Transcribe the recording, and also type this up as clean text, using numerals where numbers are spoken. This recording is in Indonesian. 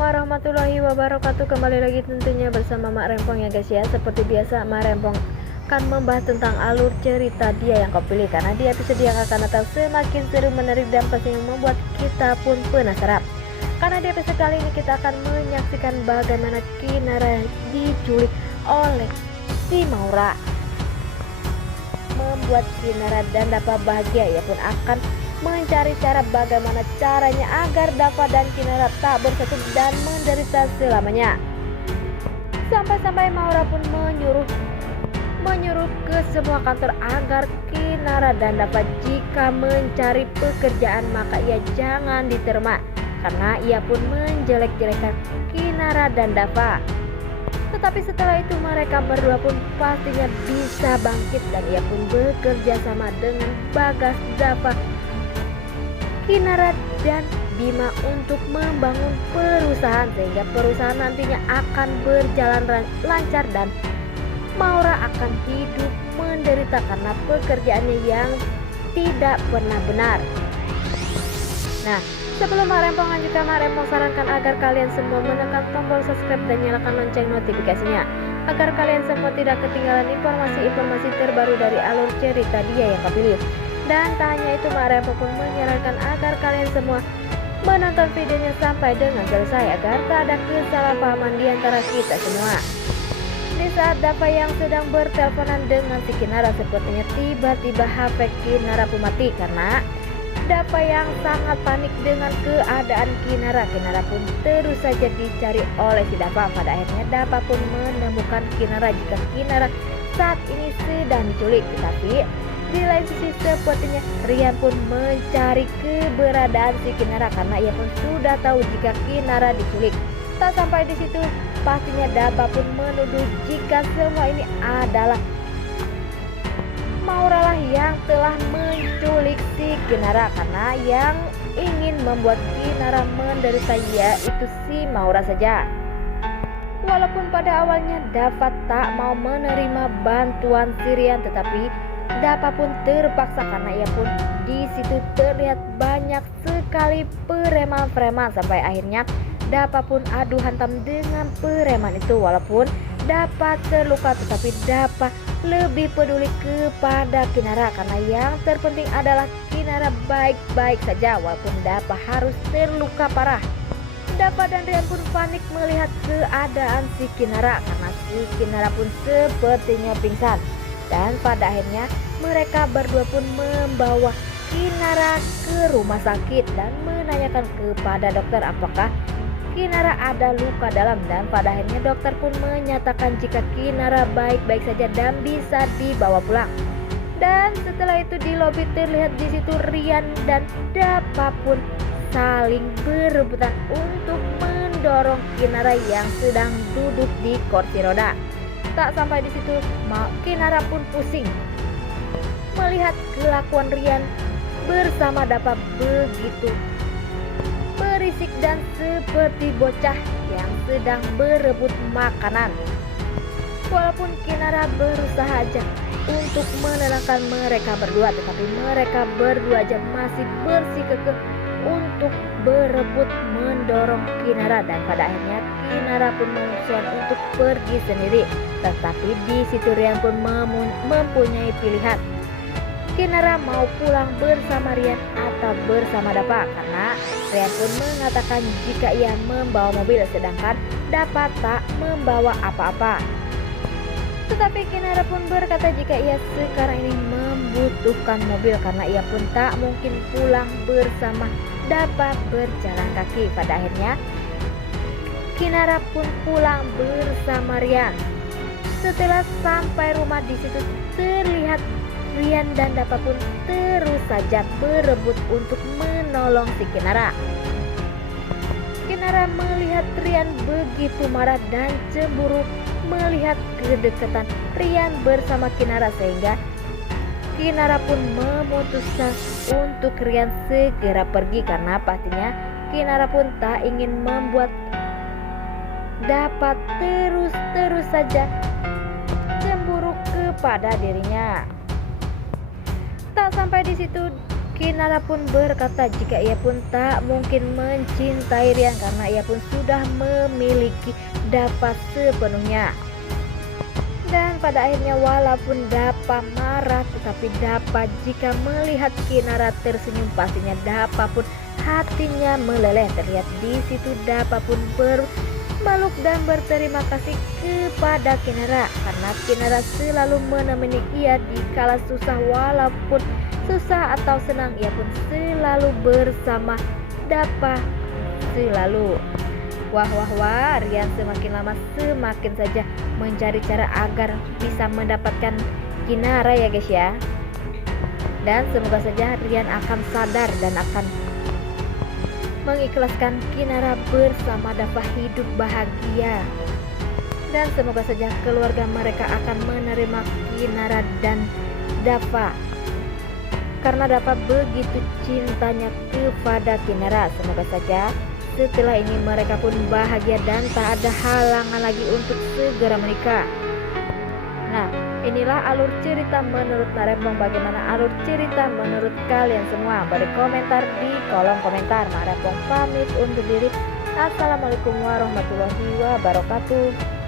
warahmatullahi wabarakatuh. Kembali lagi tentunya bersama Mak Rempong ya guys ya. Seperti biasa Mak Rempong akan membahas tentang alur cerita Dia Yang Kau Pilih, karena di episode yang akan datang semakin seru, menarik, dan pastinya membuat kita pun penasaran. Karena di episode kali ini kita akan menyaksikan bagaimana Kinara diculik oleh si Maura. Membuat Kinara dan Dava bahagia, ia pun akan mencari cara bagaimana caranya agar Dava dan Kinara tak bersatu dan menderita selamanya. Sampai-sampai Maura pun menyuruh ke semua kantor agar Kinara dan Dava jika mencari pekerjaan maka ia jangan diterima, karena ia pun menjelek-jelekan Kinara dan Dava. Tetapi setelah itu mereka berdua pun pastinya bisa bangkit dan ia pun bekerja sama dengan Bagas, Dava, Kinara dan Bima untuk membangun perusahaan, sehingga perusahaan nantinya akan berjalan lancar dan Maura akan hidup menderita karena pekerjaannya yang tidak pernah benar. Nah, sebelum Mak Rempong lanjutkan, Mak Rempong sarankan agar kalian semua menekan tombol subscribe dan nyalakan lonceng notifikasinya, agar kalian semua tidak ketinggalan informasi-informasi terbaru dari alur cerita Dia Yang Kau Pilih. Dan tak hanya itu, Mak Rempong pun menyarankan agar kalian semua menonton videonya sampai dengan selesai agar tak ada kesalahpahaman di antara kita semua. Di saat Dava yang sedang berteleponan dengan si Kinara, sepertinya tiba-tiba HP Kinara pun mati karena Dava yang sangat panik dengan keadaan Kinara. Kinara pun terus saja dicari oleh si Dava. Pada akhirnya Dava pun menemukan Kinara jika Kinara saat ini sedang diculik. Tetapi di lain sisi sepertinya Rian pun mencari keberadaan si Kinara karena ia pun sudah tahu jika Kinara diculik. Tak sampai di situ, pastinya Dava pun menuduh jika semua ini adalah Maura lah yang telah menculik si Kinara, karena yang ingin membuat Kinara menderita yaitu si Maura saja. Walaupun pada awalnya Dava tak mau menerima bantuan si Rian, tetapi Dava pun terpaksa karena ia pun di situ terlihat banyak sekali preman-preman. Sampai akhirnya Dava pun adu hantam dengan preman itu. Walaupun Dava terluka, tetapi Dava lebih peduli kepada Kinara karena yang terpenting adalah Kinara baik-baik saja walaupun Dava harus terluka parah. Dava dan Rian pun panik melihat keadaan si Kinara karena si Kinara pun sepertinya pingsan. Dan pada akhirnya mereka berdua pun membawa Kinara ke rumah sakit dan menanyakan kepada dokter apakah Kinara ada luka dalam, dan pada akhirnya dokter pun menyatakan jika Kinara baik-baik saja dan bisa dibawa pulang. Dan setelah itu di lobi terlihat di situ Rian dan Dava pun saling berebutan untuk mendorong Kinara yang sedang duduk di kursi roda. Tak sampai di situ, Kinara pun pusing melihat kelakuan Rian bersama Dava begitu berisik dan seperti bocah yang sedang berebut makanan. Walaupun Kinara berusaha aja untuk menenangkan mereka berdua, tetapi mereka berdua aja masih bersikukuh untuk berebut mendorong Kinara. Dan pada akhirnya Kinara pun memutuskan untuk pergi sendiri. Tetapi di situ Rian pun mempunyai pilihan. Kinara mau pulang bersama Rian atau bersama Dava, karena Rian pun mengatakan jika ia membawa mobil sedangkan Dava tak membawa apa-apa. Tetapi Kinara pun berkata jika ia sekarang ini membutuhkan mobil karena ia pun tak mungkin pulang bersama Dava berjalan kaki. Pada akhirnya Kinara pun pulang bersama Rian. Setelah sampai rumah, di situ terlihat Rian dan Dava pun terus saja berebut untuk menolong si Kinara. Kinara melihat Rian begitu marah dan cemburu melihat kedekatan Rian bersama Kinara, sehingga Kinara pun memutuskan untuk Rian segera pergi karena pastinya Kinara pun tak ingin membuat Dava terus saja cemburu kepada dirinya. Tak sampai di situ, Kinara pun berkata jika ia pun tak mungkin mencintai Rian karena ia pun sudah memiliki Dapa sepenuhnya. Dan pada akhirnya walaupun Dapa marah, tetapi Dapa jika melihat Kinara tersenyum pastinya Dapa pun hatinya meleleh. Terlihat di situ Dapa pun bermeluk dan berterima kasih kepada Kinara karena Kinara selalu menemani ia di kala susah, walaupun susah atau senang ia pun selalu bersama Dapa selalu. Wah, Rian semakin lama semakin saja mencari cara agar bisa mendapatkan Kinara ya guys ya. Dan semoga saja Rian akan sadar dan akan mengikhlaskan Kinara bersama Dapa hidup bahagia. Dan semoga saja keluarga mereka akan menerima Kinara dan Dapa karena Dapa begitu cintanya kepada Kinara. Semoga saja setelah ini mereka pun bahagia dan tak ada halangan lagi untuk segera menikah. Nah, inilah alur cerita menurut Narempong. Bagaimana alur cerita menurut kalian semua? Beri komentar di kolom komentar. Narempong pamit undur diri. Assalamualaikum warahmatullahi wabarakatuh.